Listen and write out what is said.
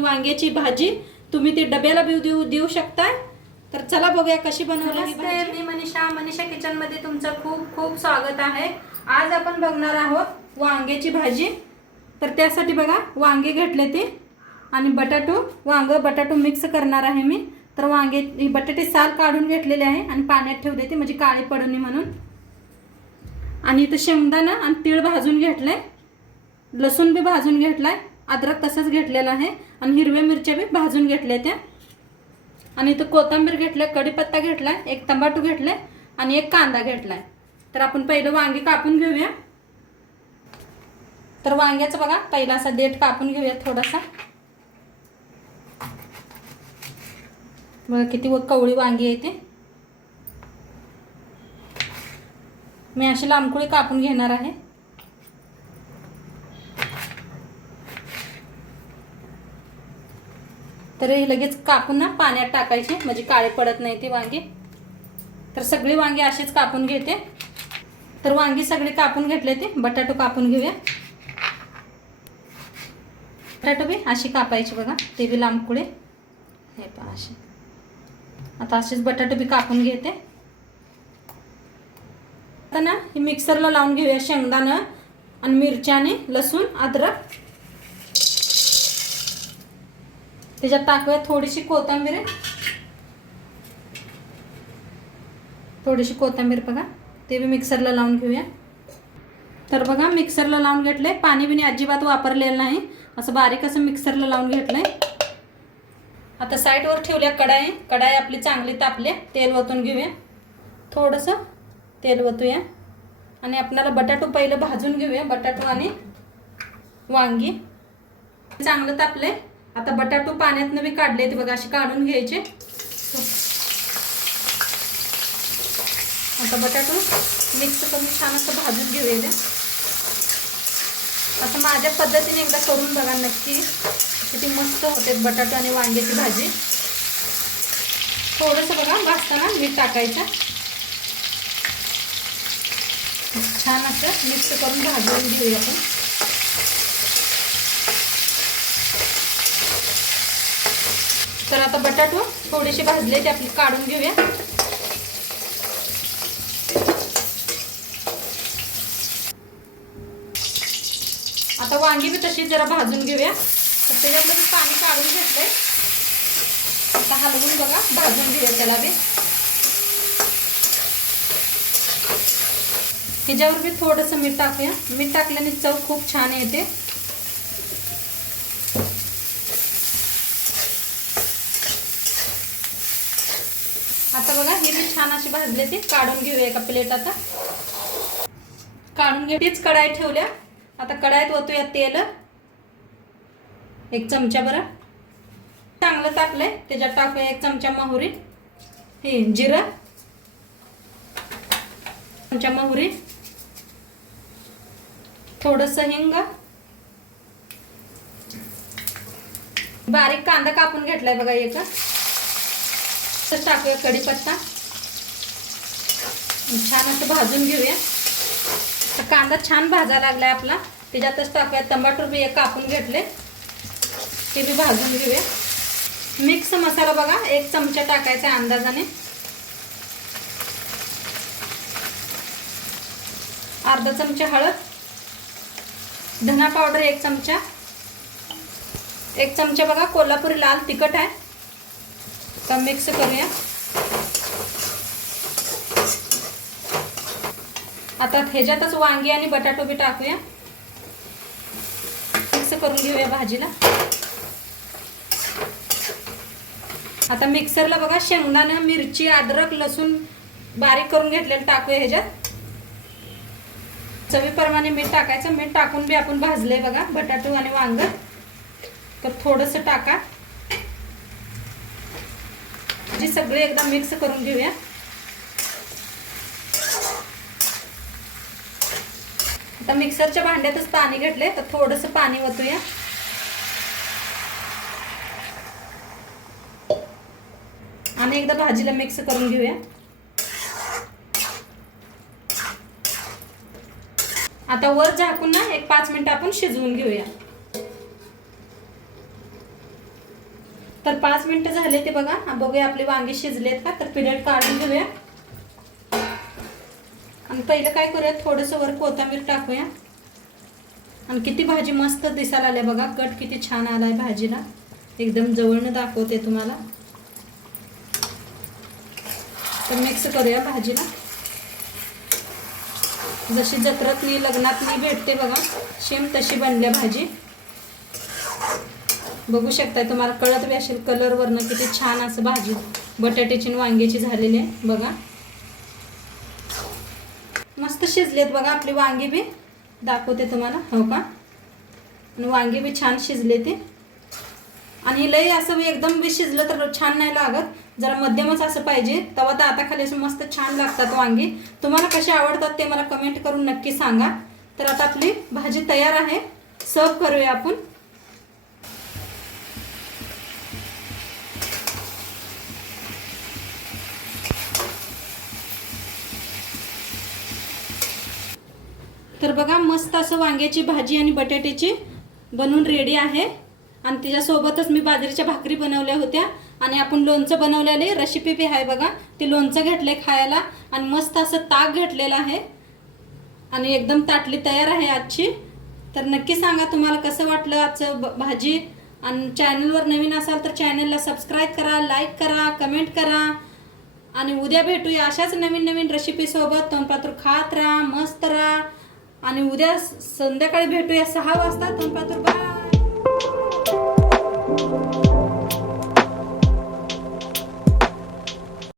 वांग्याची भाजी तुम्ही ती डब्याला बी देऊ देऊ शकता तर चला बघूया कशी बनवली. मी मनीषा. मनीषा किचनमध्ये तुमचं खूप खूप स्वागत आहे. आज आपण बघणार आहोत वांग्याची भाजी. तर त्यासाठी बघा वांगे घेतले ते आणि बटाटो वांग बटाटो मिक्स करणार आहे मी. तर वांगे ही बटाटे साल काढून घेतलेले आहे आणि पाण्यात ठेवले ते म्हणजे काळे पडू नये म्हणून. आणि इथं शेंगदाणा आणि तीळ भाजून घेतलाय. लसूण बी भाजून घेतलाय. अद्रक तसंच घेतलेला आहे. आणि हिरव्या मिरच्या बी भाजून घेतल्या त्या. आणि इथं कोथिंबीर घेतलं कढीपत्ता घेतलाय एक तंबाटू घेतलाय आणि एक कांदा घेतलाय. तर आपण पहिलं वांगे कापून घेऊया. तर वांग्याचं बघा पहिला असा देठ कापून घेऊया थोडासा. बघा किती व कवळी वांगी आहे ते. मी अशी लांबकुळी कापून घेणार आहे. तर हे लगेच कापून ना पाण्यात टाकायचे म्हणजे काळे पडत नाही ते वांगे. तर सगळी वांगी अशीच कापून घेते. तर वांगी सगळी कापून घेतले ते बटाटो कापून घेऊया. बटाटो बी अशी कापायची बघा ते बी लांबकुळे हे पहा असे आता असेच बटाटो बी कापून घेते. आता ना हे मिक्सरला लावून घेऊया शेंगदाणं आणि मिरच्याने लसूण अद्रक. त्याच्यात टाकूया थोडीशी कोथिंबीर थोडीशी कोथिंबीर बघा ते बी मिक्सरला लावून घेऊया. तर बघा मिक्सरला लावून घेतलंय. पाणी बिणी अजिबात वापरलेलं नाही. असं बारीक असं मिक्सरला लावून घेतलंय. आता साईडवर ठेवल्या कढाई. कढाई आपली चांगली तापली तेल वतून घेऊया. थोडंसं तेल वतूया. आणि आपल्याला बटाटो पहिलं भाजून घेऊया. बटाटो आणि वांगी. चांगलं तापले आता बटाटो पाण्यातनं मी काढले ते बघा असे काढून घ्यायचे. आता बटाटो मिक्स करून छान असं भाजून घेऊया. ते. असं माझ्या पद्धतीने एकदा करून बघा नक्की. किती मस्त होते बटाटो आणि वांग्याची भाजी. थोडंसं बघा भाजताना मीठ टाकायचं. छान असं मिक्स करून भाजून घेऊया आपण. तर आता बटाटो थोडेसे भाजले ते आपले काढून घेऊया. आता वांगी बी तशीच जरा भाजून घेऊया. तर त्याच्यामध्ये मी पाणी काढून घेतलंय. आता हलवून बघा भाजून घेऊया त्याला बी. ह्याच्यावर बी थोडंसं मीठ टाकूया. मीठ टाकल्याने चव खूप छान येते. आता बघा हे छान अशी भाजले ती. काढून घेऊया एका प्लेट आता. काढून घे तीच कढाई ठेवल्या. आता कढाईत ओतूया तेल. एक चमचा बरं. चांगलं टाकलंय त्याच्यात टाकूया एक चमचा मोहरी. हे जिरं. चमचा मोहरी. थोडस हिंग. बारीक कांदा कापून घेतलाय बघा एक. तसं टाकूया कढीपत्ता. छान असं भाजून घेऊया. कांदा छान भाजा लागलाय आपला. त्याच्यातच टाकूया. टमाटर बी एक कापून घेतले. ते बी भाजून घेऊया. मिक्स मसाला बघा एक चमचा टाकायचा अंदाजाने. अर्धा चमचा हळद. धना पावडर एक चमचा. एक चमचा बघा कोल्हापुरी लाल तिखट आहे. तर मिक्स करूया आता ह्याच्यातच वांगी आणि बटाटो बी टाकूया। मिक्स करून घेऊया भाजीला। आता मिक्सरला बघा शेंगदाणं मिरची अद्रक लसूण बारीक करून घेतलेलं टाकूया ह्याच्यात। चवीप्रमाणे मीठ टाकायचं मीठ टाकून बी आपण भाजले बघा बटाटो आणि वांग। तर थोडंसं टाका। जी सगळी एकदा मिक्स करून घेऊया. आता मिक्सरच्या भांड्यातच पाणी घेतले तर थोडंसं पाणी ओतूया. आणि एकदा भाजीला मिक्स करून घेऊया. आता वर झाकून ना एक पाच मिनिटं आपण शिजवून घेऊया. तर पाच मिनटं झाले ते बघा. बघूया आपले वांगे शिजलेत का? तर पिरियड काढून घेऊया. आणि पहिलं काय करूया? थोडंसं वर कोथांबीर टाकूया. आणि किती भाजी मस्त दिसायला आल्या बघा. कट किती छान आलाय भाजीला. एकदम जवळनं दाखवते तुम्हाला. तर मिक्स करूया भाजीला. जशी जत्रातनी लग्नातनी भेटते बघा. शेम तशी बनल्या भाजी. बघू शकताय तुम्हाला कळत बी असेल कलरवरनं किती छान असं भाजी बटाट्याची आणि वांग्याची झालेली आहे बघा. मस्त शिजलेत बघा आपली वांगी बी. दाखवते तुम्हाला हो का? आणि वांगी बी छान शिजले ते. आणि लई असं एकदम बी शिजलं तर छान नाही लागत. जरा मध्यमच असं पाहिजे. तेव्हा तर आता खाली असं मस्त छान लागतात वांगी. तुम्हाला कसे आवडतात ते मला कमेंट करून नक्की सांगा. तर आता आपली भाजी तयार आहे. सर्व करूया आपण. तर बघा मस्त असं वांग्याची भाजी आणि बटाट्याची बनवून रेडी आहे. आणि तिच्यासोबतच मी बाजरीच्या भाकरी बनवल्या होत्या. आणि आपण लोणचं बनवलेले रेसिपी बी आहे बघा. ते लोणचं घेतलंय खायला. आणि मस्त असं ताक घेतलेलं आहे. आणि एकदम ताटली तयार आहे आजची. तर नक्की सांगा तुम्हाला कसं वाटलं आजचं भाजी. आणि चॅनलवर नवीन असाल तर चॅनलला सबस्क्राईब करा लाईक करा कमेंट करा. आणि उद्या भेटूया अशाच नवीन नवीन रेसिपीसोबत तोंडपात्र खात राहा मस्त राहा. आणि उद्या संध्याकाळी भेटूया सहा वाजता. तोंडपातूर बाय.